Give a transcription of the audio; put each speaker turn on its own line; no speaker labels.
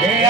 હે